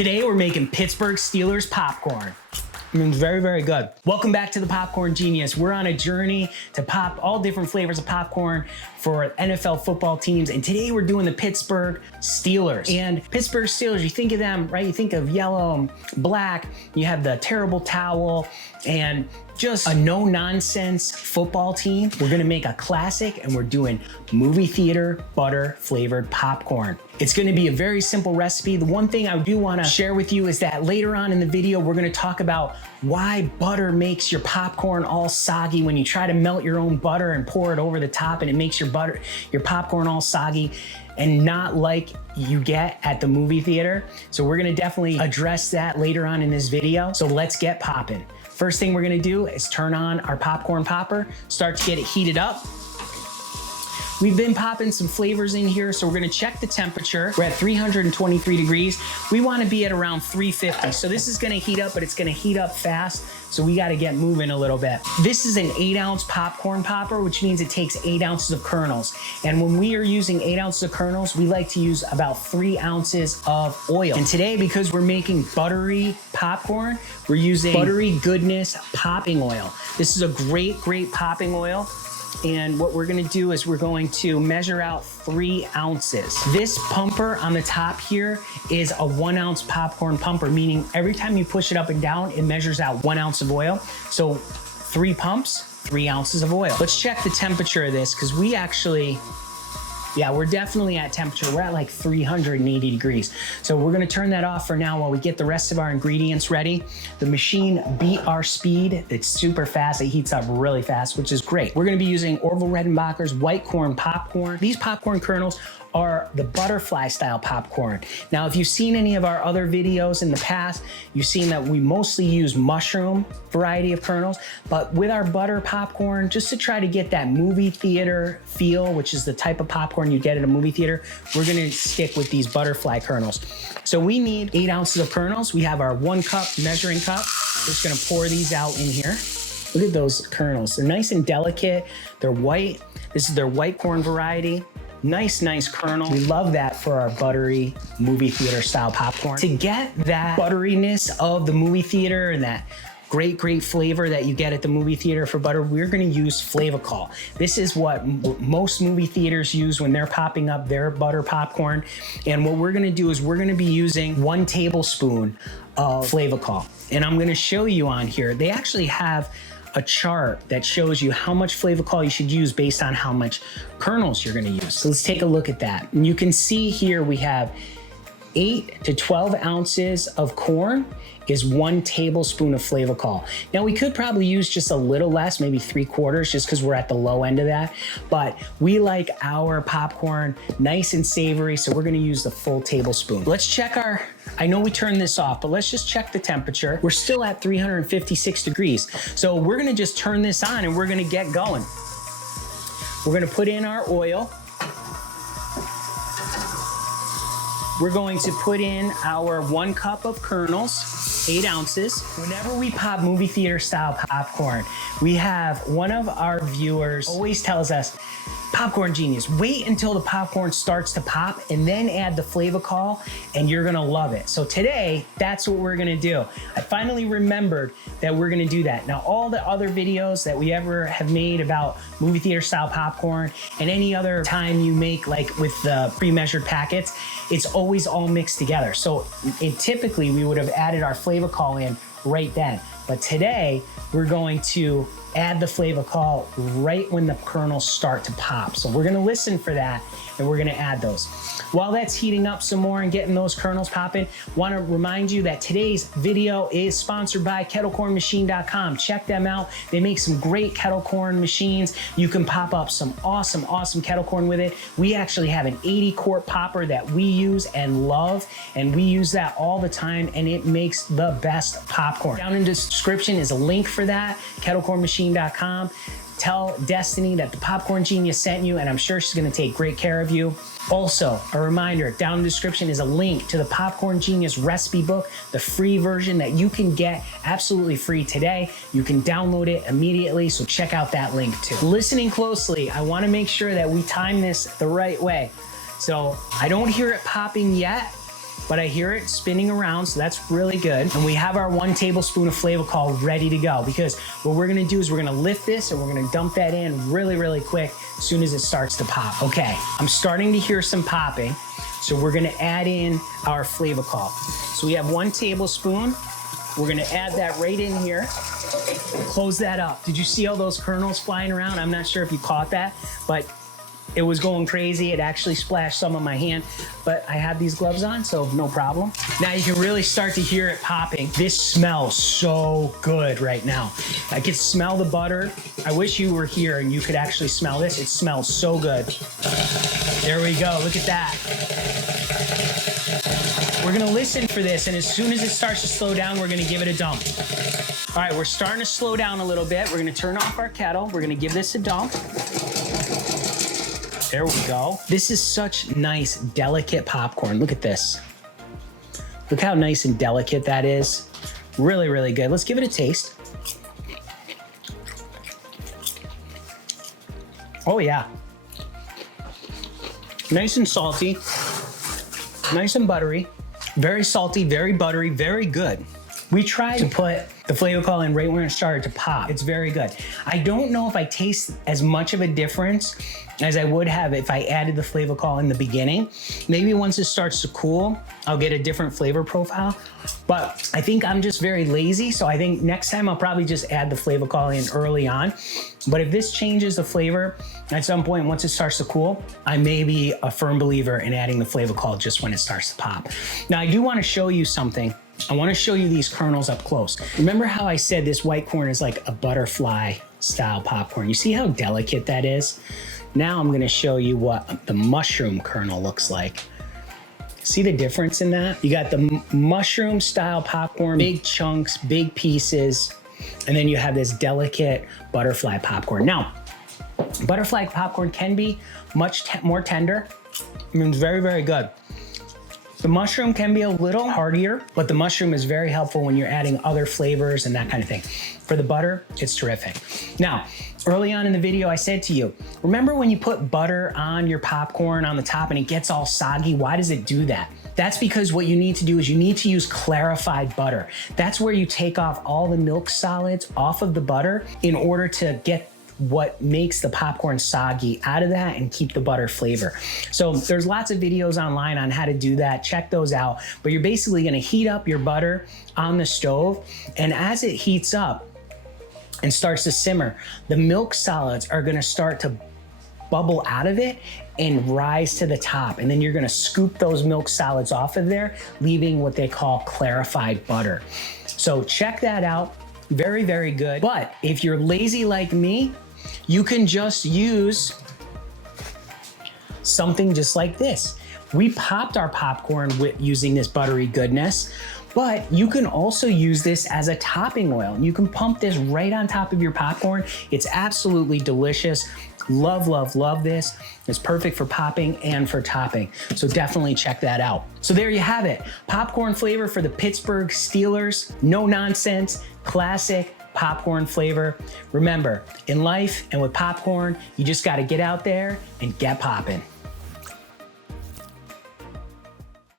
Today we're making Pittsburgh Steelers popcorn. It's very, very good. Welcome back to the Popcorn Genius. We're on a journey to pop all different flavors of popcorn for NFL football teams. And today we're doing the Pittsburgh Steelers. And Pittsburgh Steelers, you think of them, right? You think of yellow and black. You have the terrible towel and just a no-nonsense football team. We're gonna make a classic and we're doing movie theater butter flavored popcorn. It's gonna be a very simple recipe. The one thing I do wanna share with you is that later on in the video, we're gonna talk about why butter makes your popcorn all soggy when you try to melt your own butter and pour it over the top, and it makes your popcorn all soggy and not like you get at the movie theater. So we're gonna definitely address that later on in this video. So let's get popping. First thing we're gonna do is turn on our popcorn popper, start to get it heated up. We've been popping some flavors in here, so we're gonna check the temperature. We're at 323 degrees. We wanna be at around 350. So this is gonna heat up, but it's gonna heat up fast, so we gotta get moving a little bit. This is an 8-ounce popcorn popper, which means it takes 8 ounces of kernels. And when we are using 8 ounces of kernels, we like to use about 3 ounces of oil. And today, because we're making buttery popcorn, we're using Buttery Goodness popping oil. This is a great, great popping oil. And what we're gonna do is we're going to measure out 3 ounces. This pumper on the top here is a 1 ounce popcorn pumper, meaning every time you push it up and down, it measures out 1 ounce of oil. So 3 pumps, 3 ounces of oil. Let's check the temperature of this, because we actually, yeah, we're definitely at temperature. We're at like 380 degrees. So we're gonna turn that off for now while we get the rest of our ingredients ready. The machine beat our speed. It's super fast. It heats up really fast, which is great. We're gonna be using Orville Redenbacher's white corn popcorn. These popcorn kernels are the butterfly style popcorn. Now, if you've seen any of our other videos in the past, you've seen that we mostly use mushroom variety of kernels, but with our butter popcorn, just to try to get that movie theater feel, which is the type of popcorn you get at a movie theater, we're gonna stick with these butterfly kernels. So we need 8 ounces of kernels. We have our 1 cup measuring cup. We're just gonna pour these out in here. Look at those kernels. They're nice and delicate. They're white. This is their white corn variety. Nice, nice kernel. We love that for our buttery movie theater style popcorn. To get that butteriness of the movie theater and that great, great flavor that you get at the movie theater for butter, we're gonna use Flavacol. This is what most movie theaters use when they're popping up their butter popcorn. And what we're gonna do is we're gonna be using 1 tablespoon of Flavacol. And I'm gonna show you on here, they actually have a chart that shows you how much Flavacol you should use based on how much kernels you're gonna use. So let's take a look at that. And you can see here we have 8 to 12 ounces of corn is 1 tablespoon of Flavacol. Now we could probably use just a little less, maybe 3/4, just because we're at the low end of that. But we like our popcorn nice and savory, so we're gonna use the full tablespoon. Let's check our, I know we turned this off, but let's just check the temperature. We're still at 356 degrees. So we're gonna just turn this on and we're gonna get going. We're gonna put in our oil. We're going to put in our 1 cup of kernels, 8 ounces. Whenever we pop movie theater style popcorn, we have one of our viewers always tells us, Popcorn Genius, wait until the popcorn starts to pop and then add the Flavacol and you're gonna love it. So today, that's what we're gonna do. I finally remembered that we're gonna do that. Now, all the other videos that we ever have made about movie theater style popcorn and any other time you make like with the pre-measured packets, it's always all mixed together. So typically we would have added our Flavacol in right then. But today, we're going to add the Flavacol right when the kernels start to pop. So we're gonna listen for that and we're gonna add those. While that's heating up some more and getting those kernels popping, wanna remind you that today's video is sponsored by kettlecornmachine.com. Check them out. They make some great kettle corn machines. You can pop up some awesome, awesome kettle corn with it. We actually have an 80-quart popper that we use and love, and we use that all the time, and it makes the best popcorn. Down in the description is a link for that, kettlecornmachine.com. Tell Destiny that the Popcorn Genius sent you, and I'm sure she's gonna take great care of you. Also, a reminder, down in the description is a link to the Popcorn Genius recipe book, the free version that you can get absolutely free today. You can download it immediately, so check out that link too. Listening closely, I wanna make sure that we time this the right way. So I don't hear it popping yet, but I hear it spinning around, so that's really good. And we have our 1 tablespoon of Flavacol ready to go, because what we're gonna do is we're gonna lift this and we're gonna dump that in really, really quick as soon as it starts to pop. Okay, I'm starting to hear some popping, so we're gonna add in our Flavacol. So we have 1 tablespoon. We're gonna add that right in here. Close that up. Did you see all those kernels flying around? I'm not sure if you caught that, but it was going crazy. It actually splashed some on my hand, but I have these gloves on, so no problem. Now you can really start to hear it popping. This smells so good right now. I can smell the butter. I wish you were here and you could actually smell this. It smells so good. There we go, look at that. We're gonna listen for this, and as soon as it starts to slow down, we're gonna give it a dump. All right, we're starting to slow down a little bit. We're gonna turn off our kettle. We're gonna give this a dump. There we go. This is such nice, delicate popcorn. Look at this. Look how nice and delicate that is. Really, really good. Let's give it a taste. Oh yeah. Nice and salty, nice and buttery. Very salty, very buttery, very good. We tried to put the Flavacol in right when it started to pop. It's very good. I don't know if I taste as much of a difference as I would have if I added the Flavacol in the beginning. Maybe once it starts to cool, I'll get a different flavor profile. But I think I'm just very lazy, so I think next time I'll probably just add the Flavacol in early on. But if this changes the flavor at some point, once it starts to cool, I may be a firm believer in adding the Flavacol just when it starts to pop. Now I do want to show you something. I want to show you these kernels up close. Remember how I said this white corn is like a butterfly style popcorn? You see how delicate that is? Now I'm going to show you what the mushroom kernel looks like. See the difference in that? You got the mushroom style popcorn, big chunks, big pieces, and then you have this delicate butterfly popcorn. Now, butterfly popcorn can be much more tender. I mean, it's very, very good. The mushroom can be a little hardier, but the mushroom is very helpful when you're adding other flavors and that kind of thing. For the butter, it's terrific. Now, early on in the video, I said to you, remember when you put butter on your popcorn on the top and it gets all soggy? Why does it do that? That's because what you need to do is you need to use clarified butter. That's where you take off all the milk solids off of the butter in order to get what makes the popcorn soggy out of that and keep the butter flavor. So there's lots of videos online on how to do that. Check those out. But you're basically gonna heat up your butter on the stove, and as it heats up and starts to simmer, the milk solids are gonna start to bubble out of it and rise to the top. And then you're gonna scoop those milk solids off of there, leaving what they call clarified butter. So check that out. Very, very good. But if you're lazy like me, you can just use something just like this. We popped our popcorn with using this buttery goodness, but you can also use this as a topping oil. You can pump this right on top of your popcorn. It's absolutely delicious. Love, love, love this. It's perfect for popping and for topping. So definitely check that out. So there you have it. Popcorn flavor for the Pittsburgh Steelers. No nonsense, classic popcorn flavor. Remember, in life and with popcorn, you just gotta get out there and get popping.